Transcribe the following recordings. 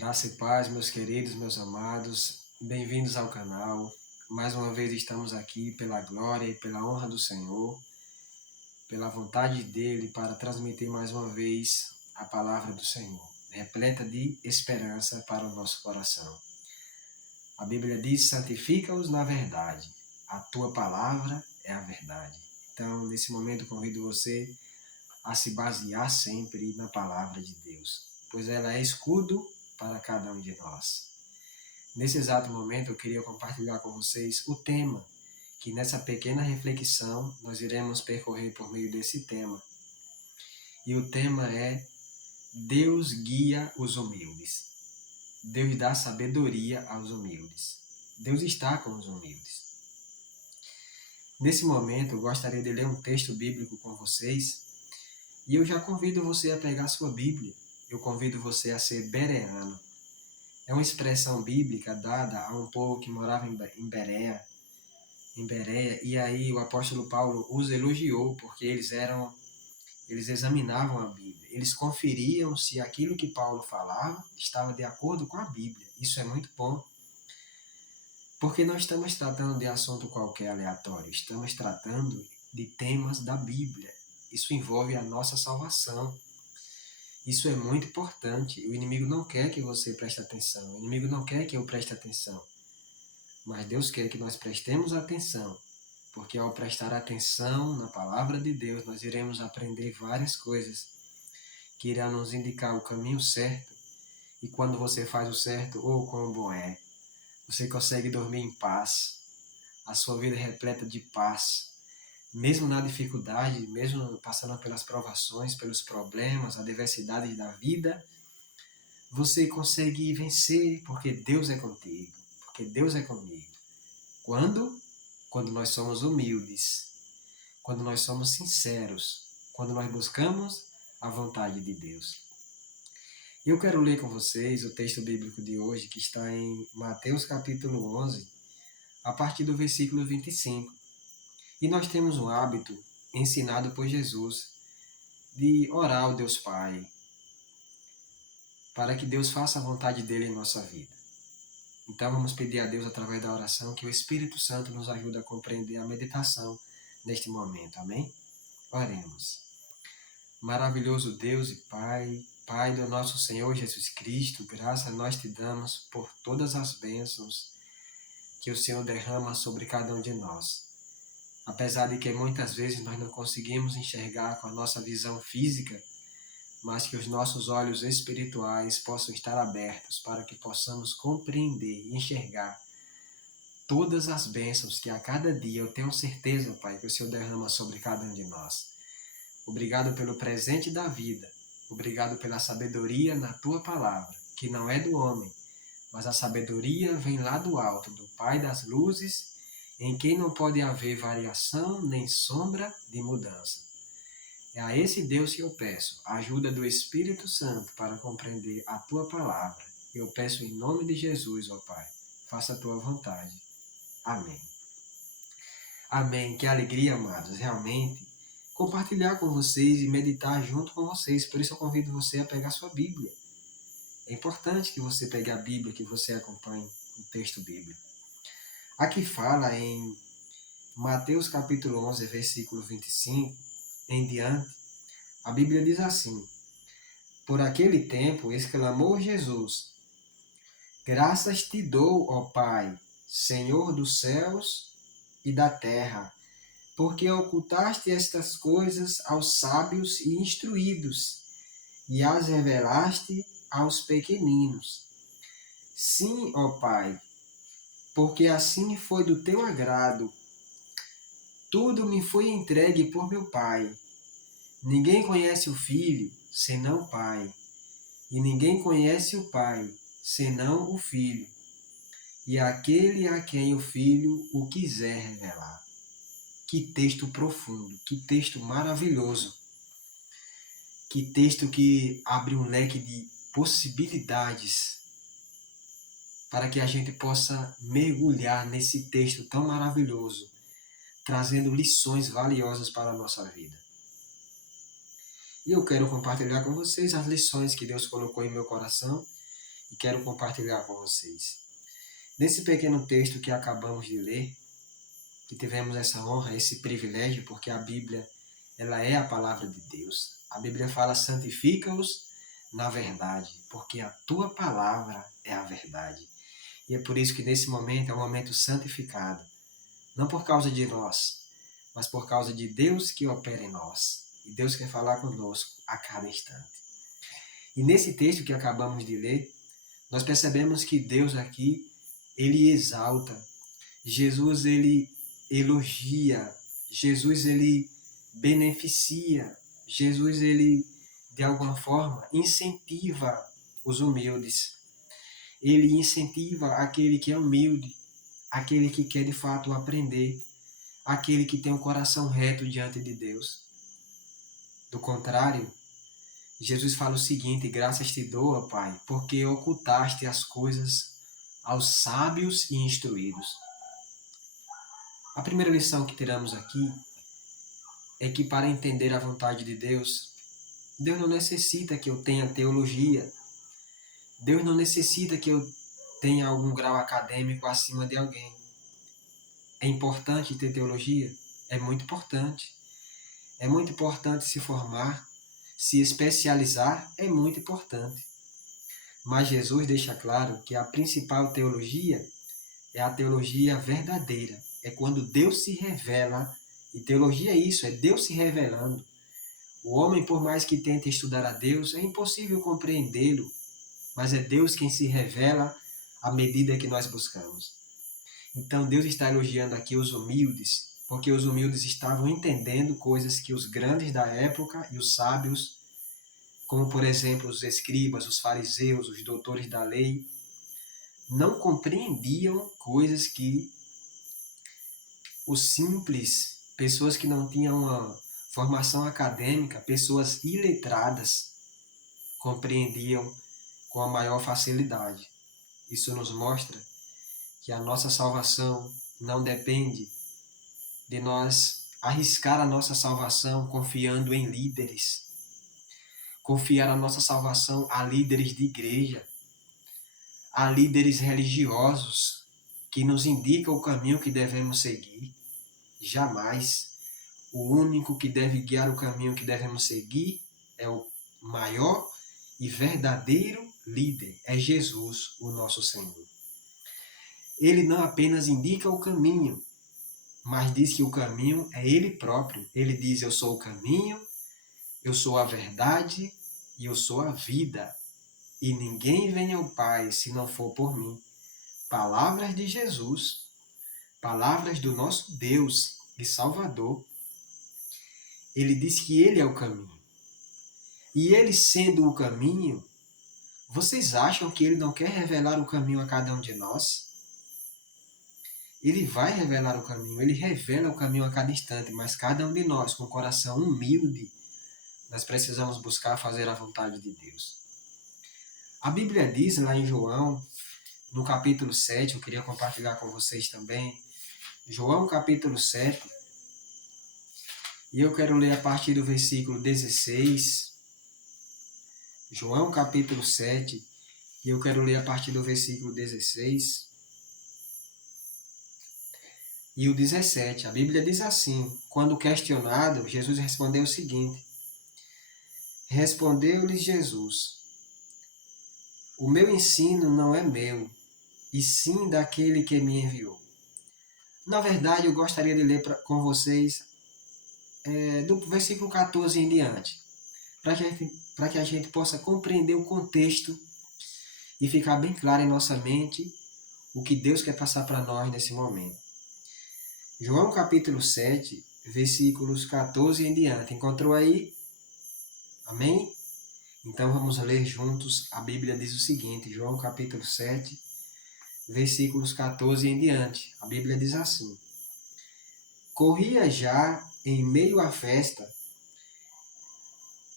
Graça e paz, meus queridos, meus amados, bem-vindos ao canal. Mais uma vez estamos aqui pela glória e pela honra do Senhor, pela vontade dEle para transmitir mais uma vez a palavra do Senhor, repleta de esperança para o nosso coração. A Bíblia diz: santifica-os na verdade, a tua palavra é a verdade. Então, nesse momento, convido você a se basear sempre na palavra de Deus, pois ela é escudo para cada um de nós. Nesse exato momento, eu queria compartilhar com vocês o tema, que nessa pequena reflexão nós iremos percorrer por meio desse tema. E o tema é: Deus guia os humildes. Deus dá sabedoria aos humildes. Deus está com os humildes. Nesse momento, eu gostaria de ler um texto bíblico com vocês, e eu já convido você a pegar sua Bíblia. Eu convido você a ser bereano. É uma expressão bíblica dada a um povo que morava em Bereia, e aí o apóstolo Paulo os elogiou porque eles examinavam a Bíblia, eles conferiam se aquilo que Paulo falava estava de acordo com a Bíblia. Isso é muito bom, porque não estamos tratando de assunto qualquer aleatório, estamos tratando de temas da Bíblia. Isso envolve a nossa salvação. Isso é muito importante. O inimigo não quer que você preste atenção, o inimigo não quer que eu preste atenção. Mas Deus quer que nós prestemos atenção, porque ao prestar atenção na palavra de Deus, nós iremos aprender várias coisas que irão nos indicar o caminho certo. E quando você faz o certo, oh, quão bom é! Você consegue dormir em paz, a sua vida é repleta de paz. Mesmo na dificuldade, mesmo passando pelas provações, pelos problemas, adversidades da vida, você consegue vencer, porque Deus é contigo, porque Deus é comigo. Quando? Quando nós somos humildes, quando nós somos sinceros, quando nós buscamos a vontade de Deus. E eu quero ler com vocês o texto bíblico de hoje, que está em Mateus capítulo 11, a partir do versículo 25. E nós temos um hábito ensinado por Jesus de orar ao Deus Pai, para que Deus faça a vontade dele em nossa vida. Então vamos pedir a Deus, através da oração, que o Espírito Santo nos ajude a compreender a meditação neste momento. Amém? Oremos. Maravilhoso Deus e Pai, Pai do nosso Senhor Jesus Cristo, graça nós te damos por todas as bênçãos que o Senhor derrama sobre cada um de nós. Apesar de que muitas vezes nós não conseguimos enxergar com a nossa visão física, mas que os nossos olhos espirituais possam estar abertos para que possamos compreender e enxergar todas as bênçãos que a cada dia eu tenho certeza, Pai, que o Senhor derrama sobre cada um de nós. Obrigado pelo presente da vida, obrigado pela sabedoria na Tua palavra, que não é do homem, mas a sabedoria vem lá do alto, do Pai das luzes, em quem não pode haver variação nem sombra de mudança. É a esse Deus que eu peço a ajuda do Espírito Santo para compreender a Tua palavra. Eu peço em nome de Jesus, ó Pai, faça a Tua vontade. Amém. Amém. Que alegria, amados, realmente, compartilhar com vocês e meditar junto com vocês. Por isso eu convido você a pegar sua Bíblia. É importante que você pegue a Bíblia, que você acompanhe o texto bíblico. Aqui fala em Mateus capítulo 11, versículo 25 em diante, a Bíblia diz assim: por aquele tempo exclamou Jesus: graças te dou, ó Pai, Senhor dos céus e da terra, porque ocultaste estas coisas aos sábios e instruídos, e as revelaste aos pequeninos. Sim, ó Pai, porque assim foi do teu agrado. Tudo me foi entregue por meu Pai. Ninguém conhece o Filho, senão o Pai, e ninguém conhece o Pai, senão o Filho, e aquele a quem o Filho o quiser revelar. Que texto profundo, que texto maravilhoso, que texto que abre um leque de possibilidades para que a gente possa mergulhar nesse texto tão maravilhoso, trazendo lições valiosas para a nossa vida. E eu quero compartilhar com vocês as lições que Deus colocou em meu coração e quero compartilhar com vocês. Nesse pequeno texto que acabamos de ler, que tivemos essa honra, esse privilégio, porque a Bíblia, ela é a palavra de Deus. A Bíblia fala: santifica-os na verdade, porque a tua palavra é a verdade. E é por isso que nesse momento é um momento santificado, não por causa de nós, mas por causa de Deus que opera em nós. E Deus quer falar conosco a cada instante. E nesse texto que acabamos de ler, nós percebemos que Deus aqui, ele exalta. Jesus, ele elogia. Jesus, ele beneficia. Jesus, ele, de alguma forma, incentiva os humildes. Ele incentiva aquele que é humilde, aquele que quer de fato aprender, aquele que tem um coração reto diante de Deus. Do contrário, Jesus fala o seguinte: graças te dou, ó Pai, porque ocultaste as coisas aos sábios e instruídos. A primeira lição que tiramos aqui é que para entender a vontade de Deus, Deus não necessita que eu tenha teologia. Deus não necessita que eu tenha algum grau acadêmico acima de alguém. É importante ter teologia? É muito importante. É muito importante se formar, se especializar, é muito importante. Mas Jesus deixa claro que a principal teologia é a teologia verdadeira. É quando Deus se revela, e teologia é isso, é Deus se revelando. O homem, por mais que tente estudar a Deus, é impossível compreendê-lo, mas é Deus quem se revela à medida que nós buscamos. Então Deus está elogiando aqui os humildes, porque os humildes estavam entendendo coisas que os grandes da época e os sábios, como por exemplo os escribas, os fariseus, os doutores da lei, não compreendiam coisas que os simples, pessoas que não tinham uma formação acadêmica, pessoas iletradas, compreendiam com a maior facilidade. Isso nos mostra que a nossa salvação não depende de nós arriscar a nossa salvação confiando em líderes, confiar a nossa salvação a líderes de igreja, a líderes religiosos que nos indicam o caminho que devemos seguir. Jamais. O único que deve guiar o caminho que devemos seguir é o maior e verdadeiro líder, é Jesus, o nosso Senhor. Ele não apenas indica o caminho, mas diz que o caminho é Ele próprio. Ele diz: eu sou o caminho, eu sou a verdade e eu sou a vida. E ninguém vem ao Pai se não for por mim. Palavras de Jesus, palavras do nosso Deus e Salvador. Ele diz que Ele é o caminho. E Ele sendo o caminho, vocês acham que Ele não quer revelar o caminho a cada um de nós? Ele vai revelar o caminho, Ele revela o caminho a cada instante, mas cada um de nós, com o coração humilde, nós precisamos buscar fazer a vontade de Deus. A Bíblia diz lá em João, no capítulo 7, eu queria compartilhar com vocês também, João capítulo 7, e eu quero ler a partir do versículo 16, João capítulo 7, e eu quero ler a partir do versículo 16 e o 17. A Bíblia diz assim: quando questionado, Jesus respondeu o seguinte: respondeu-lhes Jesus: o meu ensino não é meu, e sim daquele que me enviou. Na verdade, eu gostaria de ler com vocês do versículo 14 em diante, para que a gente possa compreender o contexto e ficar bem claro em nossa mente o que Deus quer passar para nós nesse momento. João capítulo 7, versículos 14 em diante. Encontrou aí? Amém? Então vamos ler juntos. A Bíblia diz o seguinte, João capítulo 7, versículos 14 em diante. A Bíblia diz assim: corria já em meio à festa,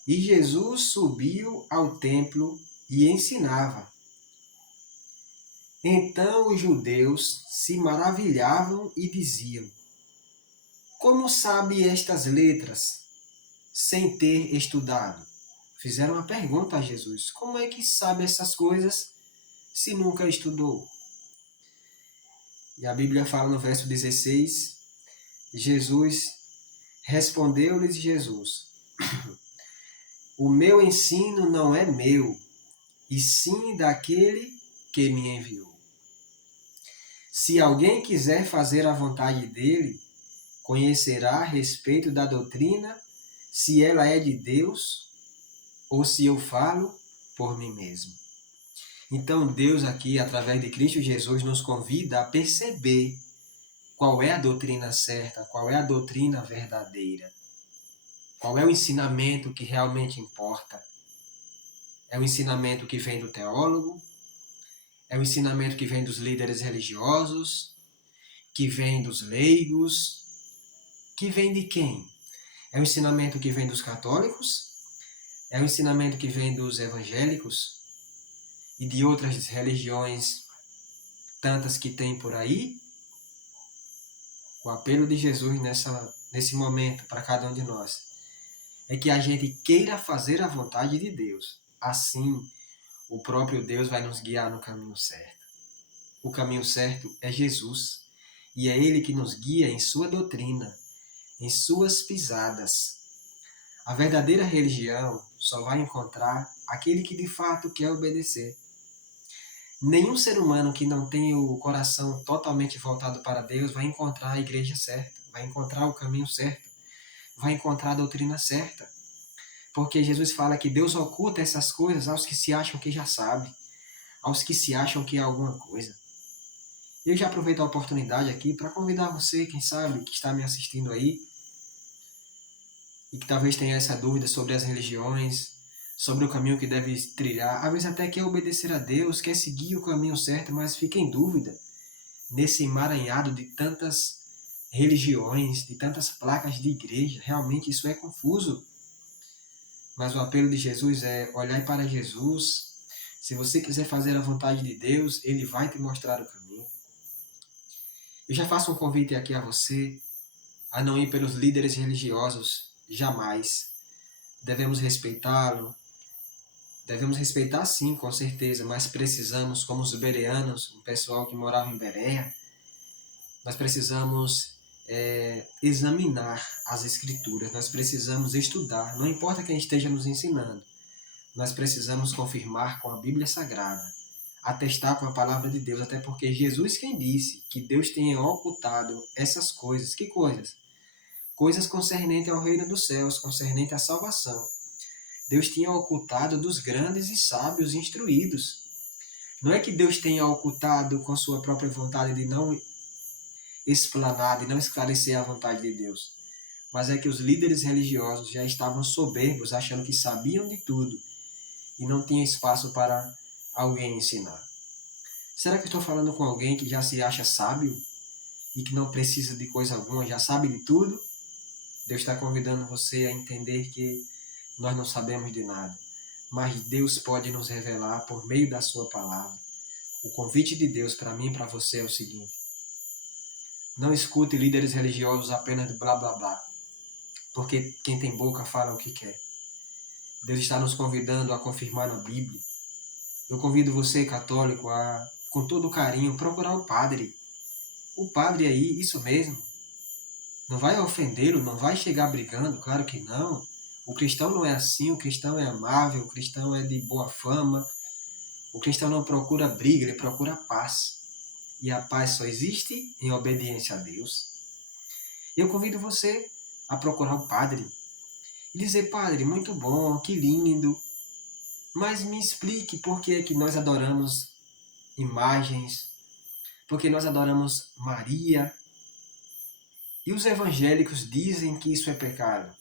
e Jesus subiu ao templo e ensinava. Então os judeus se maravilhavam e diziam: como sabe estas letras sem ter estudado? Fizeram uma pergunta a Jesus: como é que sabe essas coisas se nunca estudou? E a Bíblia fala no verso 16, respondeu-lhes Jesus, o meu ensino não é meu, e sim daquele que me enviou. Se alguém quiser fazer a vontade dele, conhecerá a respeito da doutrina, se ela é de Deus ou se eu falo por mim mesmo. Então Deus aqui, através de Cristo Jesus, nos convida a perceber qual é a doutrina certa, qual é a doutrina verdadeira, qual é o ensinamento que realmente importa. É o ensinamento que vem do teólogo, é o ensinamento que vem dos líderes religiosos, que vem dos leigos, que vem de quem? É o ensinamento que vem dos católicos? É o ensinamento que vem dos evangélicos e de outras religiões, tantas que tem por aí? O apelo de Jesus nesse momento para cada um de nós é que a gente queira fazer a vontade de Deus. Assim, o próprio Deus vai nos guiar no caminho certo. O caminho certo é Jesus, e é Ele que nos guia em sua doutrina, em suas pisadas. A verdadeira religião só vai encontrar aquele que de fato quer obedecer. Nenhum ser humano que não tem o coração totalmente voltado para Deus vai encontrar a igreja certa, vai encontrar o caminho certo, vai encontrar a doutrina certa. Porque Jesus fala que Deus oculta essas coisas aos que se acham que já sabem, aos que se acham que é alguma coisa. Eu já aproveito a oportunidade aqui para convidar você, quem sabe, que está me assistindo aí, e que talvez tenha essa dúvida sobre as religiões, sobre o caminho que deve trilhar, às vezes até quer obedecer a Deus, quer seguir o caminho certo, mas fica em dúvida nesse emaranhado de tantas religiões, de tantas placas de igreja. Realmente isso é confuso. Mas o apelo de Jesus é olhar para Jesus. Se você quiser fazer a vontade de Deus, Ele vai te mostrar o caminho. Eu já faço um convite aqui a você a não ir pelos líderes religiosos, jamais. Devemos respeitá-lo, devemos respeitar sim, com certeza, mas precisamos, como os bereanos, o pessoal que morava em Bereia, nós precisamos examinar as escrituras, nós precisamos estudar, não importa quem esteja nos ensinando, nós precisamos confirmar com a Bíblia Sagrada, atestar com a palavra de Deus, até porque Jesus quem disse que Deus tenha ocultado essas coisas. Que coisas? Coisas concernentes ao reino dos céus, concernentes à salvação. Deus tinha ocultado dos grandes e sábios instruídos. Não é que Deus tenha ocultado com sua própria vontade de não explanar, de não esclarecer a vontade de Deus, mas é que os líderes religiosos já estavam soberbos, achando que sabiam de tudo e não tinha espaço para alguém ensinar. Será que eu estou falando com alguém que já se acha sábio e que não precisa de coisa alguma, já sabe de tudo? Deus está convidando você a entender que nós não sabemos de nada, mas Deus pode nos revelar por meio da sua palavra. O convite de Deus para mim e para você é o seguinte: não escute líderes religiosos apenas de blá blá blá, porque quem tem boca fala o que quer. Deus está nos convidando a confirmar na Bíblia. Eu convido você, católico, a, com todo carinho, procurar o padre. O padre aí, isso mesmo. Não vai ofendê-lo, não vai chegar brigando, claro que não. O cristão não é assim, o cristão é amável, o cristão é de boa fama. O cristão não procura briga, ele procura paz. E a paz só existe em obediência a Deus. Eu convido você a procurar o padre e dizer: padre, muito bom, que lindo, mas me explique por que é que nós adoramos imagens, por que nós adoramos Maria. E os evangélicos dizem que isso é pecado.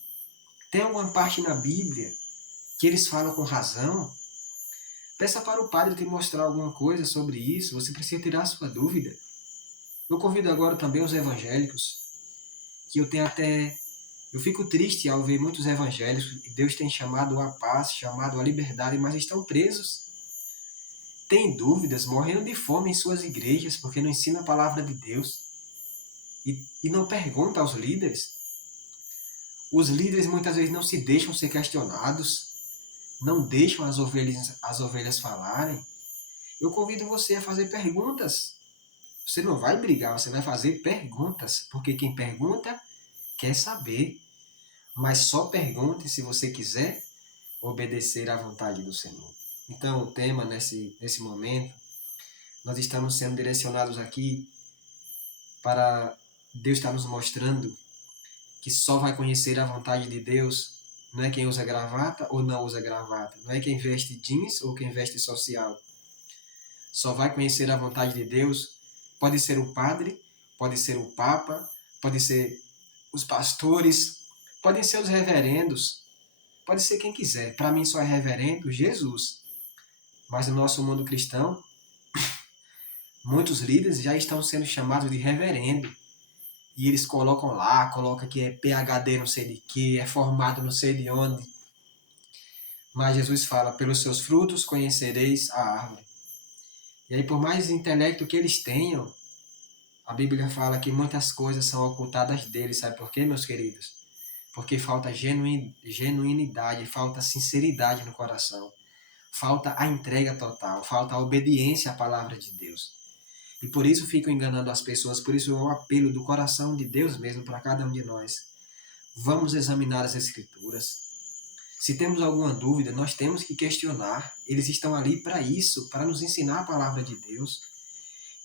Tem alguma parte na Bíblia que eles falam com razão? Peça para o padre te mostrar alguma coisa sobre isso, você precisa tirar a sua dúvida. Eu convido agora também os evangélicos, que eu fico triste ao ver muitos evangélicos que Deus tem chamado à paz, chamado à liberdade, mas estão presos. Têm dúvidas, morrendo de fome em suas igrejas, porque não ensina a palavra de Deus. E não pergunta aos líderes. Os líderes muitas vezes não se deixam ser questionados, não deixam as ovelhas falarem. eu convido você a fazer perguntas. Você não vai brigar, você vai fazer perguntas, porque quem pergunta quer saber. Mas só pergunte se você quiser obedecer à vontade do Senhor. Então, o tema nesse momento, nós estamos sendo direcionados aqui para Deus estar nos mostrando que só vai conhecer a vontade de Deus não é quem usa gravata ou não usa gravata, não é quem veste jeans ou quem veste social. Só vai conhecer a vontade de Deus, pode ser o padre, pode ser o papa, pode ser os pastores, podem ser os reverendos, pode ser quem quiser. Para mim só é reverendo Jesus. Mas no nosso mundo cristão, muitos líderes já estão sendo chamados de reverendo. E eles colocam lá, colocam que é PhD não sei de que, é formado não sei de onde. Mas Jesus fala, pelos seus frutos conhecereis a árvore. E aí, por mais intelecto que eles tenham, a Bíblia fala que muitas coisas são ocultadas deles. Sabe por quê, meus queridos? Porque falta genuinidade, falta sinceridade no coração. Falta a entrega total, falta a obediência à palavra de Deus. E por isso ficam enganando as pessoas, por isso é um apelo do coração de Deus mesmo para cada um de nós. Vamos examinar as Escrituras. Se temos alguma dúvida, nós temos que questionar. Eles estão ali para isso, para nos ensinar a palavra de Deus.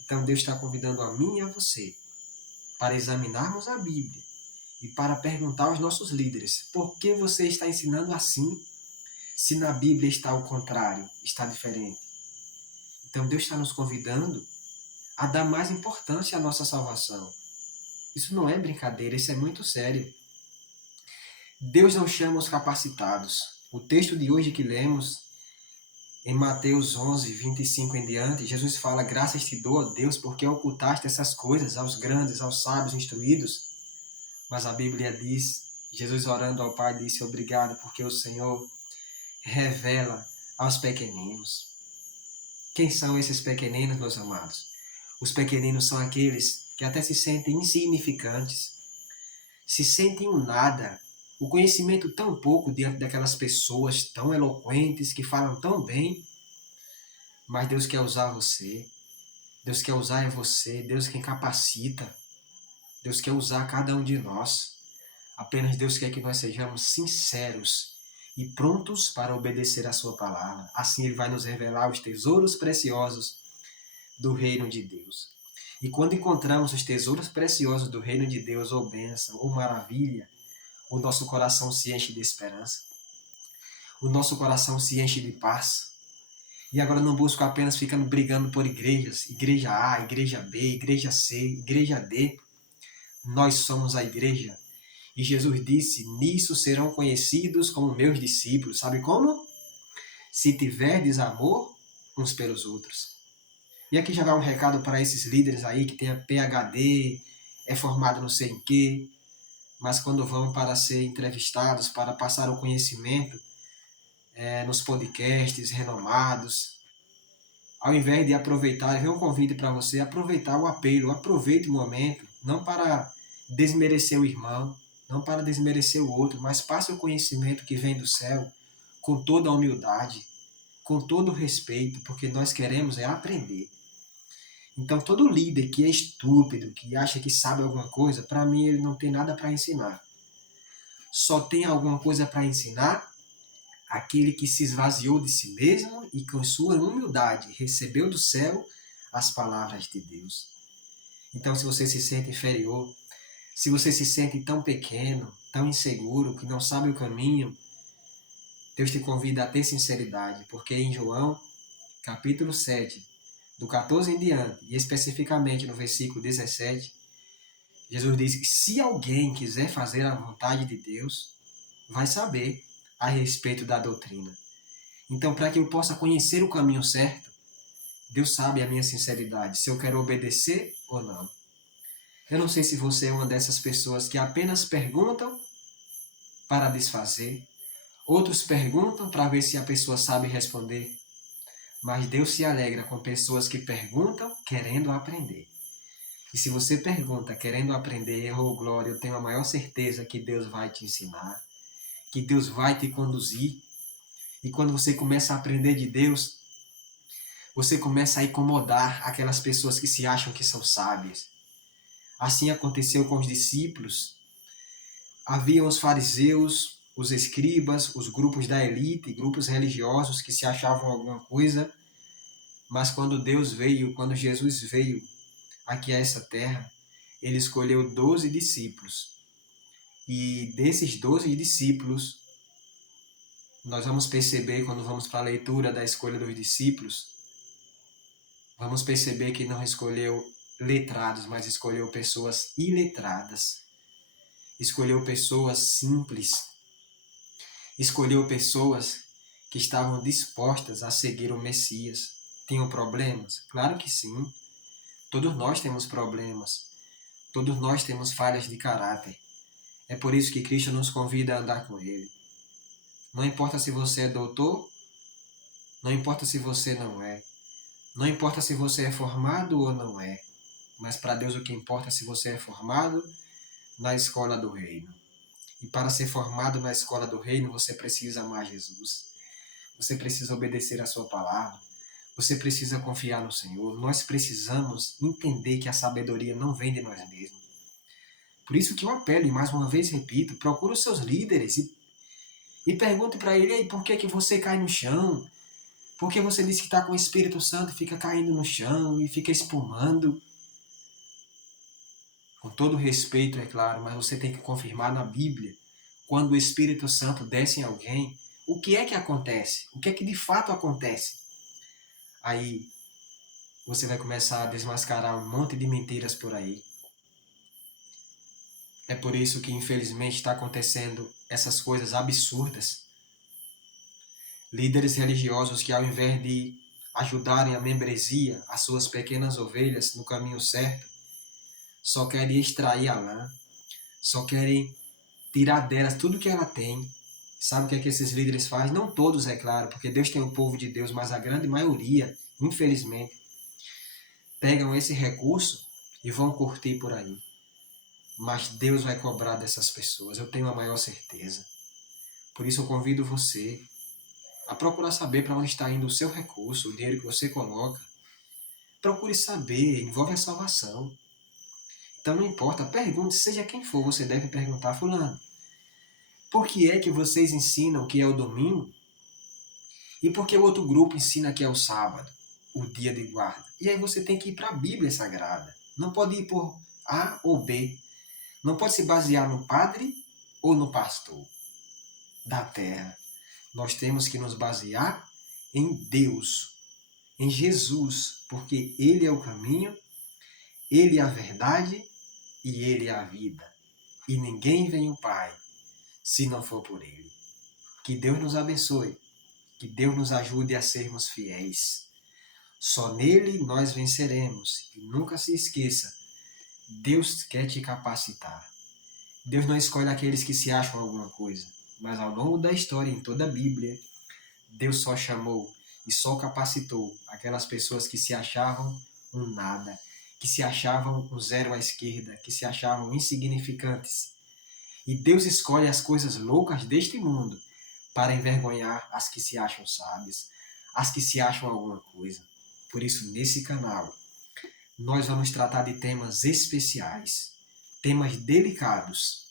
Então Deus está convidando a mim e a você para examinarmos a Bíblia e para perguntar aos nossos líderes, por que você está ensinando assim, se na Bíblia está o contrário, está diferente? Então Deus está nos convidando a dar mais importância à nossa salvação. Isso não é brincadeira, isso é muito sério. Deus não chama os capacitados. O texto de hoje que lemos, em Mateus 11, 25 em diante, Jesus fala, graças te dou, ó Deus, porque ocultaste essas coisas aos grandes, aos sábios instruídos. Mas a Bíblia diz, Jesus orando ao Pai disse, obrigado, porque o Senhor revela aos pequeninos. Quem são esses pequeninos, meus amados? Os pequeninos são aqueles que até se sentem insignificantes, se sentem um nada, o conhecimento tão pouco diante daquelas pessoas tão eloquentes, que falam tão bem, mas Deus quer usar você, Deus quer usar você, Deus quem capacita, Deus quer usar cada um de nós. Apenas Deus quer que nós sejamos sinceros e prontos para obedecer a sua palavra. Assim Ele vai nos revelar os tesouros preciosos do reino de Deus. E quando encontramos os tesouros preciosos do reino de Deus, ou bênção, ou maravilha, o nosso coração se enche de esperança. O nosso coração se enche de paz. E agora não busco apenas ficando brigando por igrejas, igreja A, igreja B, igreja C, igreja D. Nós somos a igreja. E Jesus disse, nisso serão conhecidos como meus discípulos. Sabe como? Se tiverdes amor uns pelos outros. E aqui já vai um recado para esses líderes aí que tem a PhD, é formado não sei em quê, mas quando vão para ser entrevistados, para passar o conhecimento nos podcasts renomados, ao invés de aproveitar, vem um convite para você aproveitar o apelo, aproveite o momento, não para desmerecer o irmão, não para desmerecer o outro, mas passe o conhecimento que vem do céu com toda a humildade, com todo o respeito, porque nós queremos aprender. Então, todo líder que é estúpido, que acha que sabe alguma coisa, para mim ele não tem nada para ensinar. Só tem alguma coisa para ensinar aquele que se esvaziou de si mesmo e com sua humildade recebeu do céu as palavras de Deus. Então, se você se sente inferior, se você se sente tão pequeno, tão inseguro, que não sabe o caminho, Deus te convida a ter sinceridade, porque em João, capítulo 7, do 14 em diante, e especificamente no versículo 17, Jesus diz que se alguém quiser fazer a vontade de Deus, vai saber a respeito da doutrina. Então, para que eu possa conhecer o caminho certo, Deus sabe a minha sinceridade, se eu quero obedecer ou não. Eu não sei se você é uma dessas pessoas que apenas perguntam para desfazer, outros perguntam para ver se a pessoa sabe responder, mas Deus se alegra com pessoas que perguntam querendo aprender. E se você pergunta querendo aprender, oh glória, eu tenho a maior certeza que Deus vai te ensinar, que Deus vai te conduzir. E quando você começa a aprender de Deus, você começa a incomodar aquelas pessoas que se acham que são sábias. Assim aconteceu com os discípulos. Haviam os fariseus, os escribas, os grupos da elite, grupos religiosos que se achavam alguma coisa, mas quando Jesus veio aqui a essa terra, ele escolheu 12 discípulos. E desses 12 discípulos, nós vamos perceber, quando vamos para a leitura da escolha dos discípulos, vamos perceber que não escolheu letrados, mas escolheu pessoas iletradas. Escolheu pessoas simples. Escolheu pessoas que estavam dispostas a seguir o Messias. Tinham problemas? Claro que sim. Todos nós temos problemas. Todos nós temos falhas de caráter. É por isso que Cristo nos convida a andar com Ele. Não importa se você é doutor, não importa se você não é. Não importa se você é formado ou não é. Mas para Deus o que importa é se você é formado na escola do reino. E para ser formado na escola do reino, você precisa amar Jesus. Você precisa obedecer a sua palavra. Você precisa confiar no Senhor. Nós precisamos entender que a sabedoria não vem de nós mesmos. Por isso que eu apelo, e mais uma vez repito, procure os seus líderes e pergunte para ele, por que você cai no chão? Por que você diz que está com o Espírito Santo e fica caindo no chão e fica espumando? Com todo respeito, é claro, mas você tem que confirmar na Bíblia. Quando o Espírito Santo desce em alguém, o que é que acontece? O que é que de fato acontece? Aí você vai começar a desmascarar um monte de mentiras por aí. É por isso que, infelizmente, está acontecendo essas coisas absurdas. Líderes religiosos que, ao invés de ajudarem a membresia, as suas pequenas ovelhas, no caminho certo, só querem extrair a lã, só querem tirar delas tudo que ela tem. Sabe o que é que esses líderes fazem? Não todos, é claro, porque Deus tem o povo de Deus, mas a grande maioria, infelizmente, pegam esse recurso e vão curtir por aí. Mas Deus vai cobrar dessas pessoas, eu tenho a maior certeza. Por isso eu convido você a procurar saber para onde está indo o seu recurso, o dinheiro que você coloca. Procure saber, envolve a salvação. Então não importa, pergunte, seja quem for, você deve perguntar, fulano, por que é que vocês ensinam que é o domingo? E por que o outro grupo ensina que é o sábado, o dia de guarda? E aí você tem que ir para a Bíblia Sagrada. Não pode ir por A ou B. Não pode se basear no padre ou no pastor da terra. Nós temos que nos basear em Deus, em Jesus, porque Ele é o caminho, Ele é a verdade e Ele é a vida. E ninguém vem ao Pai se não for por Ele. Que Deus nos abençoe, que Deus nos ajude a sermos fiéis. Só nele nós venceremos. E nunca se esqueça, Deus quer te capacitar. Deus não escolhe aqueles que se acham alguma coisa, mas ao longo da história, em toda a Bíblia, Deus só chamou e só capacitou aquelas pessoas que se achavam um nada, que se achavam um zero à esquerda, que se achavam insignificantes. E Deus escolhe as coisas loucas deste mundo para envergonhar as que se acham sábias, as que se acham alguma coisa. Por isso, nesse canal, nós vamos tratar de temas especiais, temas delicados.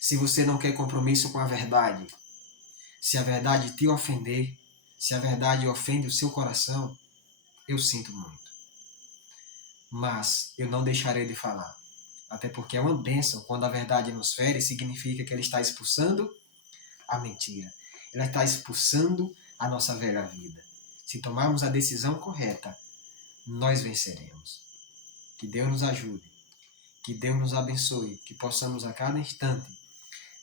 Se você não quer compromisso com a verdade, se a verdade te ofender, se a verdade ofende o seu coração, eu sinto muito. Mas eu não deixarei de falar. Até porque é uma bênção. Quando a verdade nos fere, significa que ela está expulsando a mentira. Ela está expulsando a nossa velha vida. Se tomarmos a decisão correta, nós venceremos. Que Deus nos ajude. Que Deus nos abençoe. Que possamos a cada instante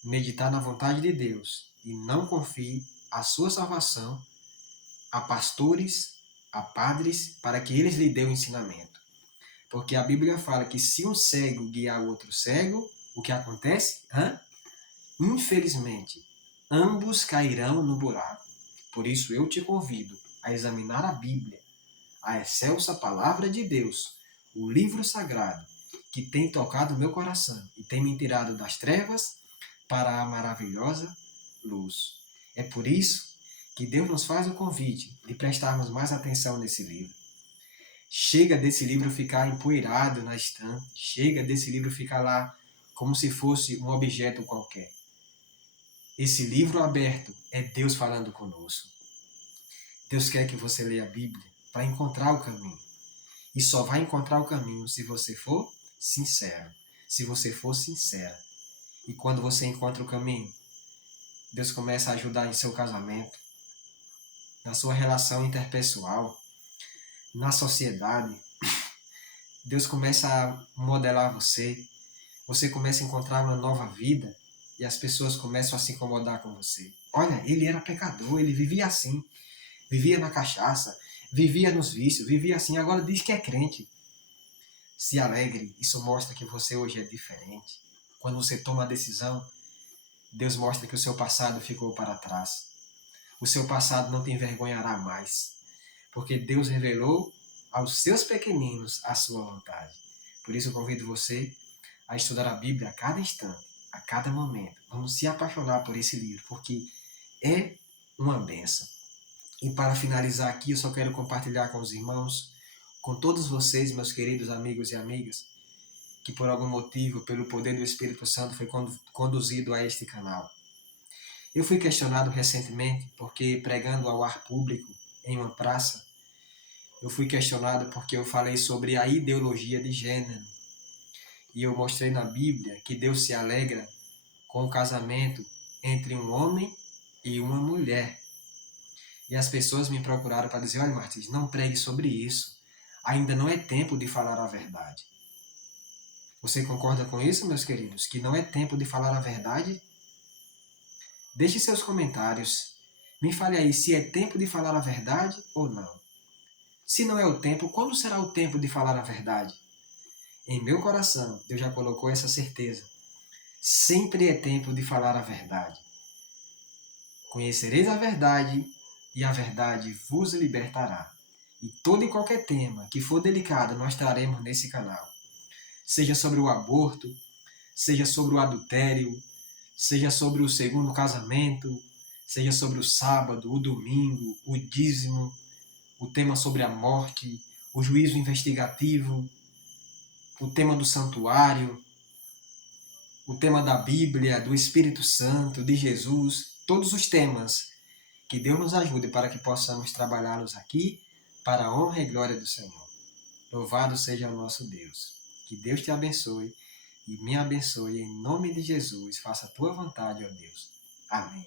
meditar na vontade de Deus e não confie a sua salvação a pastores, a padres, para que eles lhe dêem o ensinamento. Porque a Bíblia fala que se um cego guiar o outro cego, o que acontece? Infelizmente, ambos cairão no buraco. Por isso eu te convido a examinar a Bíblia, a excelsa palavra de Deus, o livro sagrado, que tem tocado o meu coração e tem me tirado das trevas para a maravilhosa luz. É por isso que Deus nos faz o convite de prestarmos mais atenção nesse livro. Chega desse livro ficar empoeirado na estante, chega desse livro ficar lá como se fosse um objeto qualquer. Esse livro aberto é Deus falando conosco. Deus quer que você leia a Bíblia para encontrar o caminho. E só vai encontrar o caminho se você for sincero, se você for sincera. E quando você encontra o caminho, Deus começa a ajudar em seu casamento, na sua relação interpessoal, na sociedade. Deus começa a modelar você, você começa a encontrar uma nova vida e as pessoas começam a se incomodar com você. Olha, ele era pecador, ele vivia assim, vivia na cachaça, vivia nos vícios, vivia assim, agora diz que é crente. Se alegre, isso mostra que você hoje é diferente. Quando você toma a decisão, Deus mostra que o seu passado ficou para trás. O seu passado não te envergonhará mais, porque Deus revelou aos seus pequeninos a sua vontade. Por isso eu convido você a estudar a Bíblia a cada instante, a cada momento. Vamos se apaixonar por esse livro, porque é uma bênção. E para finalizar aqui, eu só quero compartilhar com os irmãos, com todos vocês, meus queridos amigos e amigas, que por algum motivo, pelo poder do Espírito Santo, foi conduzido a este canal. Eu fui questionado recentemente porque, pregando ao ar público em uma praça, eu fui questionado porque eu falei sobre a ideologia de gênero. E eu mostrei na Bíblia que Deus se alegra com o casamento entre um homem e uma mulher. E as pessoas me procuraram para dizer, olha Martins, não pregue sobre isso. Ainda não é tempo de falar a verdade. Você concorda com isso, meus queridos? Que não é tempo de falar a verdade? Deixe seus comentários. Me fale aí se é tempo de falar a verdade ou não. Se não é o tempo, quando será o tempo de falar a verdade? Em meu coração, Deus já colocou essa certeza. Sempre é tempo de falar a verdade. Conhecereis a verdade e a verdade vos libertará. E todo e qualquer tema que for delicado nós traremos nesse canal. Seja sobre o aborto, seja sobre o adultério, seja sobre o segundo casamento, seja sobre o sábado, o domingo, o dízimo, o tema sobre a morte, o juízo investigativo, o tema do santuário, o tema da Bíblia, do Espírito Santo, de Jesus, todos os temas. Que Deus nos ajude para que possamos trabalhá-los aqui para a honra e glória do Senhor. Louvado seja o nosso Deus. Que Deus te abençoe e me abençoe em nome de Jesus. Faça a tua vontade, ó Deus. Amém.